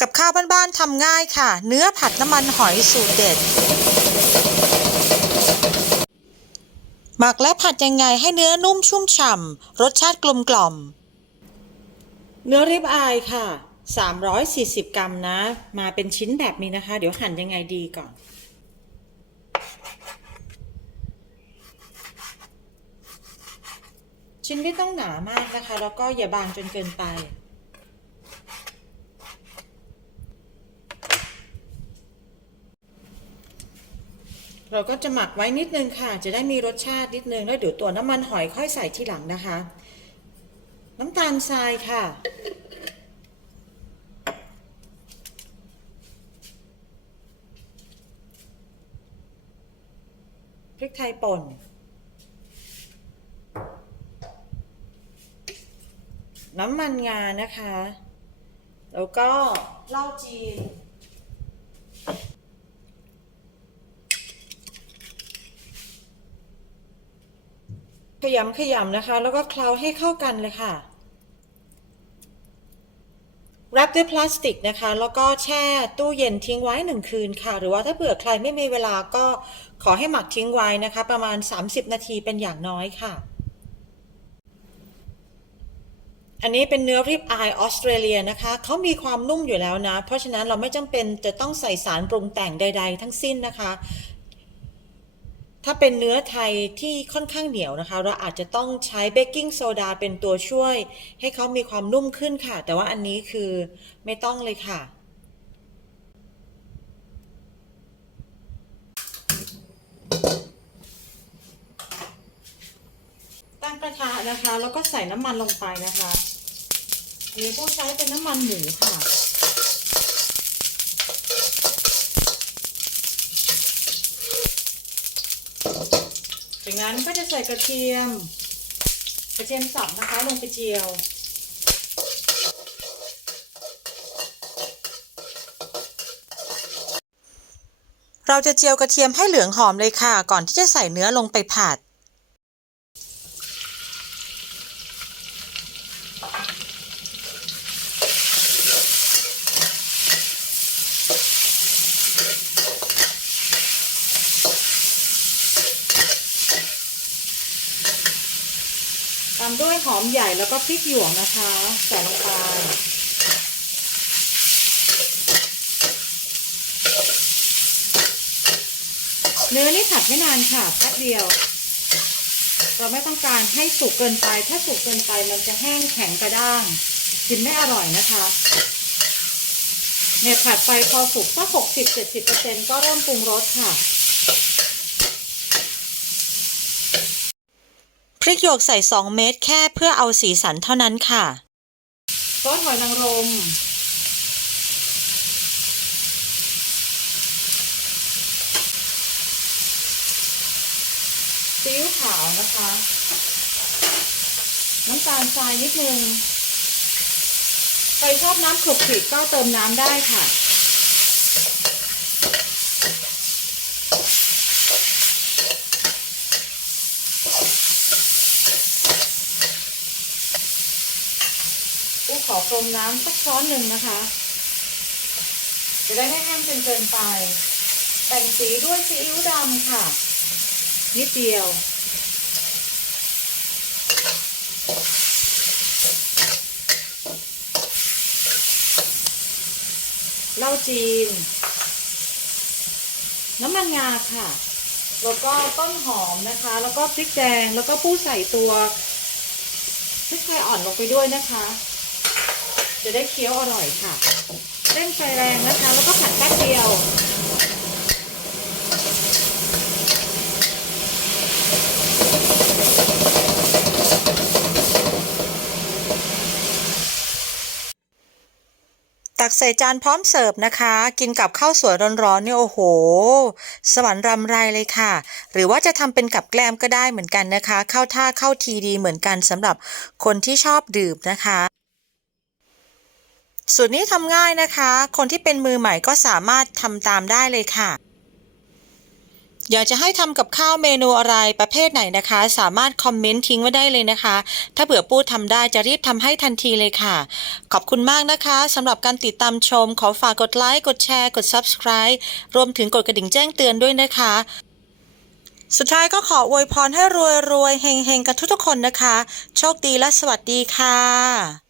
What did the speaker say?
กับข้าวบ้านๆทำง่ายค่ะ เนื้อผัดน้ำมันหอยสูตรเด็ด หมักและผัดยังไงให้เนื้อนุ่มชุ่มฉ่ำรสชาติกลมกล่อม เนื้อริบอายค่ะ 340 กรัมนะ มาเป็นชิ้นแบบนี้นะคะ เดี๋ยวหั่นยังไงดีก่อนชิ้นไม่ต้องหนามากนะคะ แล้วก็อย่าบางจนเกินไป เราก็จะหมักไว้นิดนึงค่ะ จะได้มีรสชาตินิดนึงแล้วเดี๋ยวตัวน้ำมันหอยค่อยใส่ทีหลังนะคะ น้ำตาลทรายค่ะ พริกไทยป่น น้ำมันงานะคะ แล้วก็เหล้าจีน ขยำขยำนะคะ แล้วก็เคล้าให้เข้ากันเลยค่ะรับด้วยพลาสติกนะคะ แล้วก็แช่ตู้เย็นทิ้งไว้หนึ่งคืนค่ะ หรือว่าถ้าเผื่อใครไม่มีเวลาก็ขอให้หมักทิ้งไว้นะคะ ประมาณ 30 นาทีเป็นอย่างน้อยค่ะ อันนี้เป็นเนื้อริบอายออสเตรเลียนะคะ เขามีความนุ่มอยู่แล้วนะ เพราะฉะนั้นเราไม่จำเป็นจะต้องใส่สารปรุงแต่งใด ๆ ทั้งสิ้นนะคะ ถ้าเป็นเนื้อไทยที่ค่อนข้างเหนียวนะคะ เราอาจจะต้องใช้เบกกิ้งโซดาเป็นตัวช่วย ให้เขามีความนุ่มขึ้นค่ะ แต่ว่าอันนี้คือไม่ต้องเลยค่ะ ตั้งกระทะนะคะ แล้วก็ใส่น้ำมันลงไปนะคะอันนี้ผู้ใช้เป็นน้ำมันหมูค่ะ จากนั้นก็จะใส่กระเทียม กระเทียมสับนะคะลงไปเจียวเราจะเจียวกระเทียมให้เหลืองหอมเลยค่ะ ก่อนที่จะใส่เนื้อลงไปผัดามด้วยหอมใหญ่แล้วก็พริกหยวกนะคะใส่ลงไปเนื้อนี่ผัดไม่นานค่ะแป๊บเดียว เราไม่ต้องการให้สุกเกินไป ถ้าสุกเกินไปมันจะแห้งแข็งกระด้างกินไม่อร่อยนะคะเนี่ยผัดไปพอสุกสักหกสิบเจ็ดสิบเปอร์เซ็นก็เริ่มปรุงรสค่ะ พริกหยวกใส่ 2 เม็ดแค่เพื่อเอาสีสันเท่านั้นค่ะซอสหอยนางรม ซีอิ๊วขาวนะคะ น้ำตาลทรายนิดนึง ใครชอบน้ำขลุกขลิกก็เติมน้ำได้ค่ะ ขอพรมน้ำสักช้อนหนึ่งนะคะ จะได้ไม่แห้งจนเกินไป แต่งสีด้วยซีอิ๊วดำค่ะ นิดเดียว เหล้าจีน น้ำมันงาค่ะ แล้วก็ต้นหอมนะคะ แล้วก็พริกแดง แล้วก็ผู้ใส่ตัวพริกไทยอ่อนลงไปด้วยนะคะ จะได้เคี้ยวอร่อยค่ะ เร่งไฟแรงนะคะ แล้วก็ผัดแป๊บเดียวตักใส่จานพร้อมเสิร์ฟนะคะ กินกับข้าวสวยร้อนๆเนี่ยโอ้โห สวรรค์รำไรเลยค่ะ หรือว่าจะทำเป็นกับแกล้มก็ได้เหมือนกันนะคะ เข้าท่าเข้าทีดีเหมือนกันสำหรับคนที่ชอบดื่มนะคะ สูตรนี้ทำง่ายนะคะ คนที่เป็นมือใหม่ก็สามารถทำตามได้เลยค่ะ อยากจะให้ทำกับข้าวเมนูอะไรประเภทไหนนะคะ สามารถคอมเมนต์ทิ้งไว้ได้เลยนะคะ ถ้าเผื่อปู้ทำได้จะรีบทำให้ทันทีเลยค่ะ ขอบคุณมากนะคะสำหรับการติดตามชม ขอฝากกดไลค์กดแชร์ กด Subscribe รวมถึงกดกระดิ่งแจ้งเตือนด้วยนะคะสุดท้ายก็ขออวยพรให้รวยรวยๆเฮงๆกันทุกๆคนนะคะ โชคดีและสวัสดีค่ะ